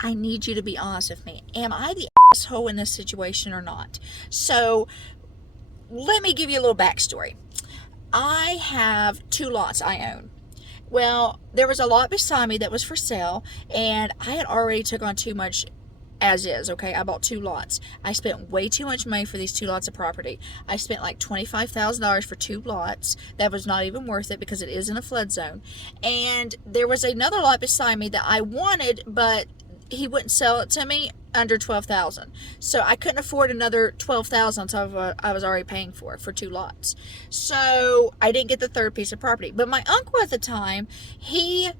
I need you to be honest with me. Am I the asshole in this situation or not? So let me give you a little backstory. I have 2 lots I own. Well, there was a lot beside me that was for sale, and I had already took on too much as is. Okay, I bought 2 lots. I spent way too much money for these 2 lots of property. I spent like $25,000 for 2 lots. That was not even worth it because it is in a flood zone. And there was another lot beside me that I wanted, but he wouldn't sell it to me under 12,000. So I couldn't afford another 12,000 on top of what I was already paying for 2 lots. So I didn't get the third piece of property. But my uncle at the time, he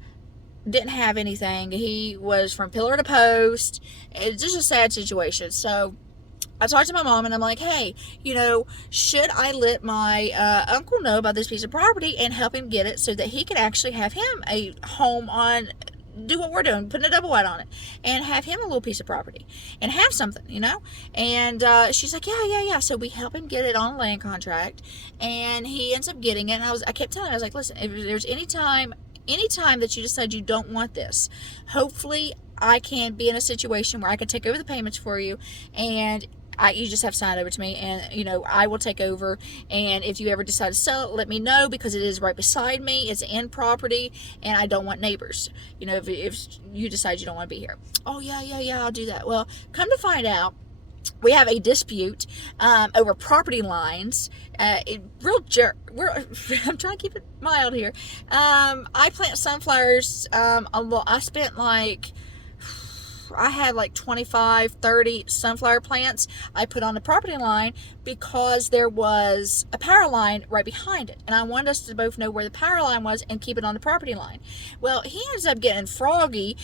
didn't have anything. He was from pillar to post. It's just a sad situation. So I talked to my mom and I'm like, hey, should I let my uncle know about this piece of property and help him get it so that he could actually have him a home on, do what we're doing, putting a double wide on it, and have him a little piece of property and have something, And she's like, yeah. So we help him get it on a land contract, and he ends up getting it. And I kept telling him, I was like, listen, if there's any time that you decide you don't want this, hopefully I can be in a situation where I can take over the payments for you, and you just have to sign it over to me, and I will take over. And if you ever decide to sell it, let me know, because it is right beside me. It's in property, and I don't want neighbors. If you decide you don't want to be here. Oh yeah, I'll do that. Well, come to find out, we have a dispute over property lines. Real jerk. I'm trying to keep it mild here. I plant sunflowers. I spent I had like 25, 30 sunflower plants I put on the property line because there was a power line right behind it. And I wanted us to both know where the power line was and keep it on the property line. Well, he ends up getting froggy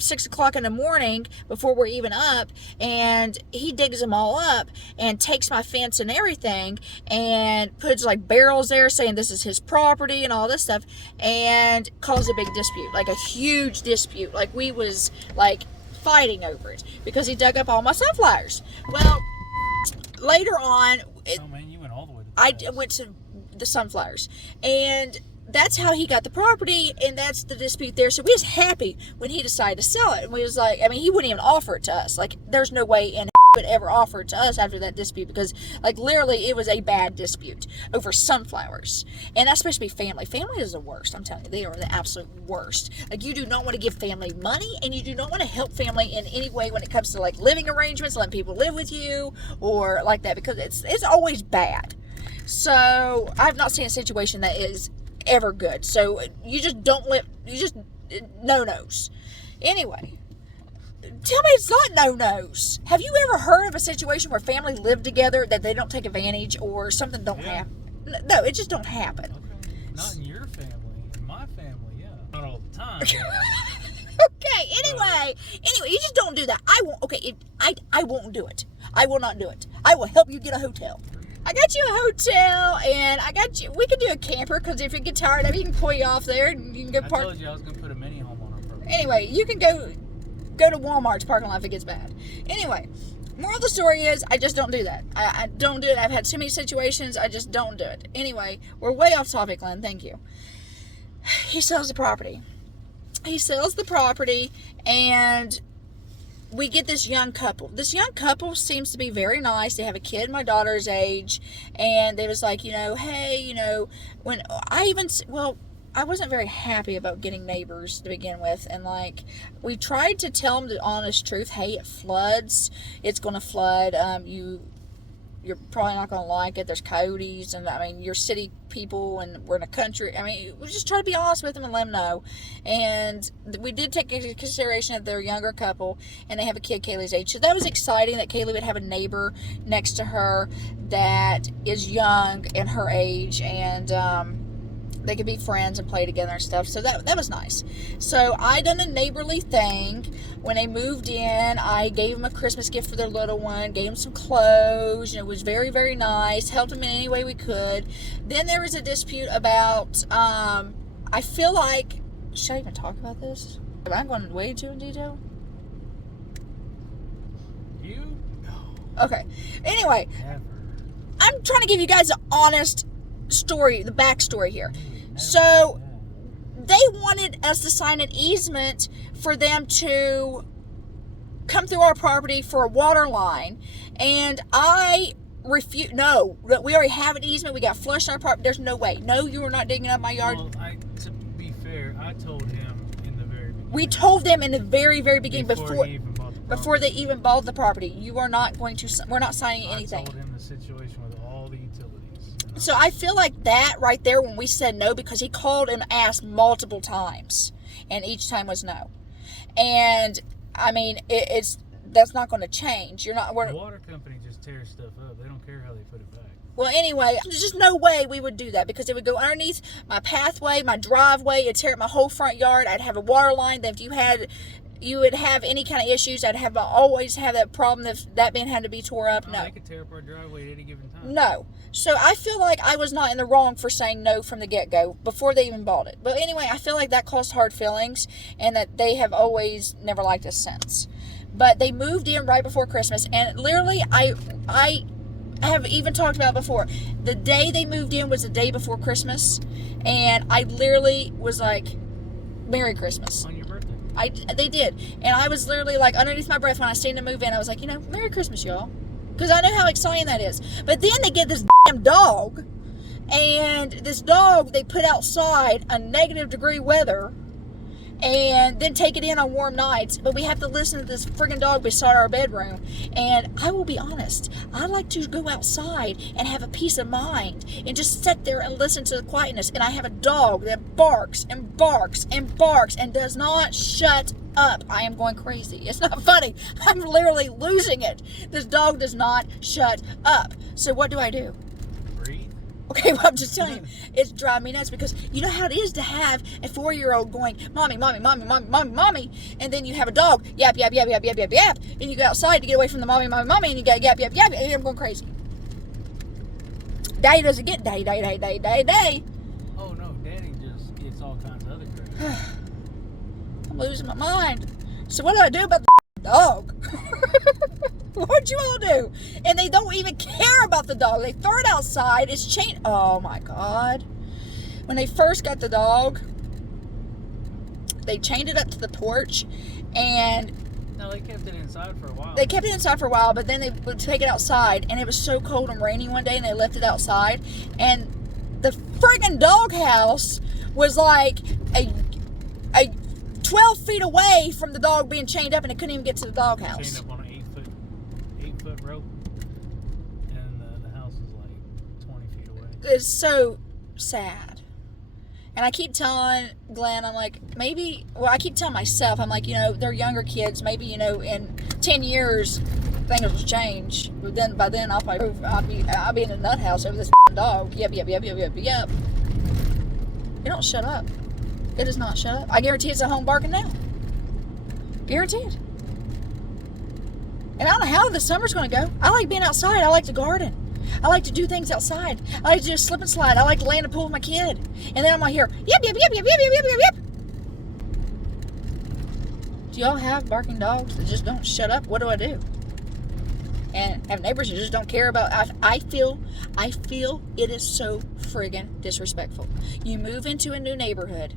6 o'clock in the morning before we're even up, and he digs them all up and takes my fence and everything and puts like barrels there saying this is his property and all this stuff, and caused a big dispute, like a huge dispute. Like we was like fighting over it because he dug up all my sunflowers. Well, later on, oh man, you went all the way to I went to the sunflowers, and that's how he got the property, and that's the dispute there. So we was happy when he decided to sell it. And we was like, he wouldn't even offer it to us. Like, there's no way in would ever offer it to us after that dispute, because, like, literally it was a bad dispute over sunflowers. And that's supposed to be family. Family is the worst. I'm telling you, they are the absolute worst. Like, you do not want to give family money, and you do not want to help family in any way when it comes to, like, living arrangements, letting people live with you, or like that, because it's always bad. So I've not seen a situation that is ever good. So you just no-nos. Anyway, tell me it's not no-nos. Have you ever heard of a situation where family live together that they don't take advantage, or something don't happen? No, it just don't happen. Okay. Not in your family. In my family, yeah. Not all the time. Okay, anyway, you just don't do that. I won't. Okay, I won't do it. I will not do it. I will help you get a hotel. I got you a hotel, and we can do a camper, because if you get tired of it, you can pull you off there, and you can go park. I told you I was going to put a mini home on our property. Anyway, you can go to Walmart's parking lot if it gets bad. Anyway, moral of the story is, I just don't do that. I don't do it. I've had too many situations. I just don't do it. Anyway, we're way off topic, Lynn. Thank you. He sells the property. And we get this young couple. This young couple seems to be very nice. They have a kid my daughter's age, and they was like, hey, when I wasn't very happy about getting neighbors to begin with, and like, we tried to tell them the honest truth. Hey, it floods. It's going to flood. You're probably not going to like it. There's coyotes, and you're city people, and we're in a country. We just try to be honest with them and let them know. And we did take into consideration that they're a younger couple, and they have a kid Kaylee's age. So that was exciting that Kaylee would have a neighbor next to her that is young and her age, and they could be friends and play together and stuff. So that was nice. So I done a neighborly thing. When they moved in, I gave them a Christmas gift for their little one, gave them some clothes. It was very, very nice. Helped them in any way we could. Then there was a dispute about, I feel like, should I even talk about this? Am I going way too in detail? You? Okay. Anyway, Never. I'm trying to give you guys an honest story, the backstory here. So they wanted us to sign an easement for them to come through our property for a water line, and I refuse. No, we already have an easement. We got flushed our property. There's no way. No, you are not digging up my yard. Well, to be fair, I told him in the very beginning. We told them in the very, very beginning before he even bought the property. before they even bought the property. You are not going to. We're not signing anything. I told him the situation with all the utilities. So I feel like that right there when we said no, because he called and asked multiple times, and each time was no. And I mean, that's not going to change. You're not. The water company just tears stuff up. They don't care how they put it back. Well, anyway, there's just no way we would do that, because it would go underneath my pathway, my driveway. It'd tear up my whole front yard. I'd have a water line that if you would have any kind of issues, always have that problem if that bin had to be tore up. No. They could tear up our driveway at any given time. No. So I feel like I was not in the wrong for saying no from the get-go before they even bought it. But anyway, I feel like that caused hard feelings, and that they have always never liked us since. But they moved in right before Christmas, and literally I have even talked about it before. The day they moved in was the day before Christmas, and I literally was like, Merry Christmas. On your birthday. They did. And I was literally like, underneath my breath when I seen them move in, I was like, Merry Christmas, y'all. Because I know how exciting that is. But then they get this damn dog, and this dog they put outside a -degree weather, and then take it in on warm nights. But we have to listen to this friggin' dog beside our bedroom. And I will be honest, I like to go outside and have a peace of mind and just sit there and listen to the quietness. And I have a dog that barks and barks and barks and does not shut up. I am going crazy. It's not funny. I'm literally losing it. This dog does not shut up. So what do I do? Breathe. Okay, well, I'm just telling you, it's driving me nuts, because you know how it is to have a 4-year-old going, mommy, mommy, mommy, mommy, mommy, mommy, and then you have a dog, yap, yap, yap, yap, yap, yap, yap, and you go outside to get away from the mommy, mommy, mommy, and you got yap, yap, yap, and I'm going crazy. Daddy doesn't get day, day, day, day, day, day. Oh, no, Daddy just gets all kinds of other crazy. I'm losing my mind. So what do I do about the dog? What'd you all do? And they don't even care about the dog. They throw it outside. It's chained. Oh my God. When they first got the dog, they chained it up to the porch, and No, they kept it inside for a while. they kept it inside for a while, but then they would take it outside, and it was so cold and rainy one day, and they left it outside, and the friggin' doghouse was like a 12 feet away from the dog being chained up, and it couldn't even get to the doghouse. Chained up on an 8-foot rope, and the house is like 20 feet away. It's so sad. And I keep telling Glenn, I'm like, I keep telling myself, I'm like, they're younger kids. Maybe, in 10 years, things will change. But then, by then, I'll be in a nut house over this dog. Yep, yep, yep, yep, yep, yep. It don't shut up. It does not shut up. I guarantee it's at home barking now. Guaranteed. And I don't know how the summer's going to go. I like being outside. I like to garden. I like to do things outside. I like to just slip and slide. I like to lay in the pool with my kid. And then I'm like here, yep, yep, yep, yep, yep, yep, yep, yep, yep. Do y'all have barking dogs that just don't shut up? What do I do? And have neighbors that just don't care about. I feel it is so friggin' disrespectful. You move into a new neighborhood,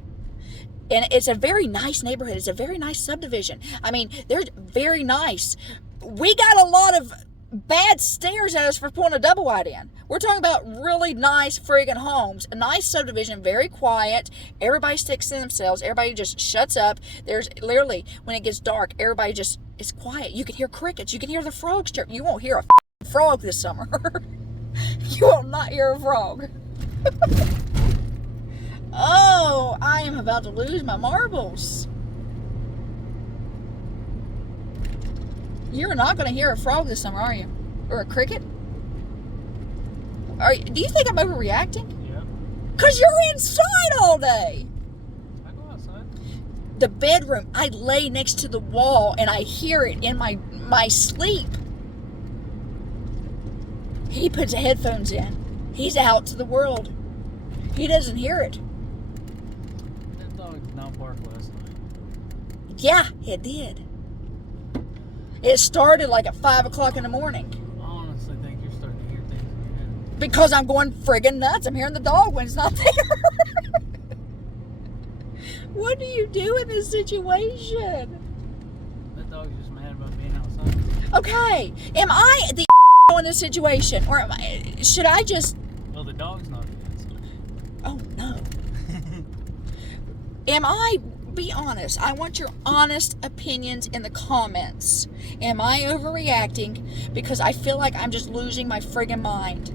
and it's a very nice neighborhood. It's a very nice subdivision. I mean, they're very nice. We got a lot of bad stares at us for pulling a double wide in. We're talking about really nice friggin' homes. A nice subdivision, very quiet. Everybody sticks to themselves. Everybody just shuts up. There's literally, when it gets dark, everybody just is quiet. You can hear crickets. You can hear the frogs chirp. You won't hear a frog this summer. You will not hear a frog. Oh, I am about to lose my marbles. You're not going to hear a frog this summer, are you? Or a cricket? Do you think I'm overreacting? Yeah. Because you're inside all day. I go outside. The bedroom, I lay next to the wall and I hear it in my sleep. He puts headphones in. He's out to the world. He doesn't hear it. That dog did not bark last night. Yeah, it did. It started like at 5 o'clock in the morning. I honestly think you're starting to hear things in your head. Because I'm going friggin' nuts. I'm hearing the dog when it's not there. What do you do in this situation? That dog's just mad about being outside. Okay, am I the in this situation, or should I just? Well, the dog's not the asshole. Oh no. Am I? Be honest. I want your honest opinions in the comments. Am I overreacting because I feel like I'm just losing my friggin' mind?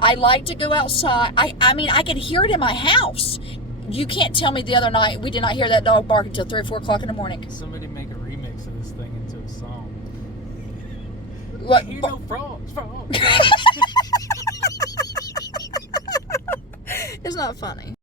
I like to go outside. I mean, I can hear it in my house. You can't tell me the other night we did not hear that dog bark until 3 or 4 o'clock in the morning. Somebody make a remix of this thing into a song. What? You know, frogs. It's not funny.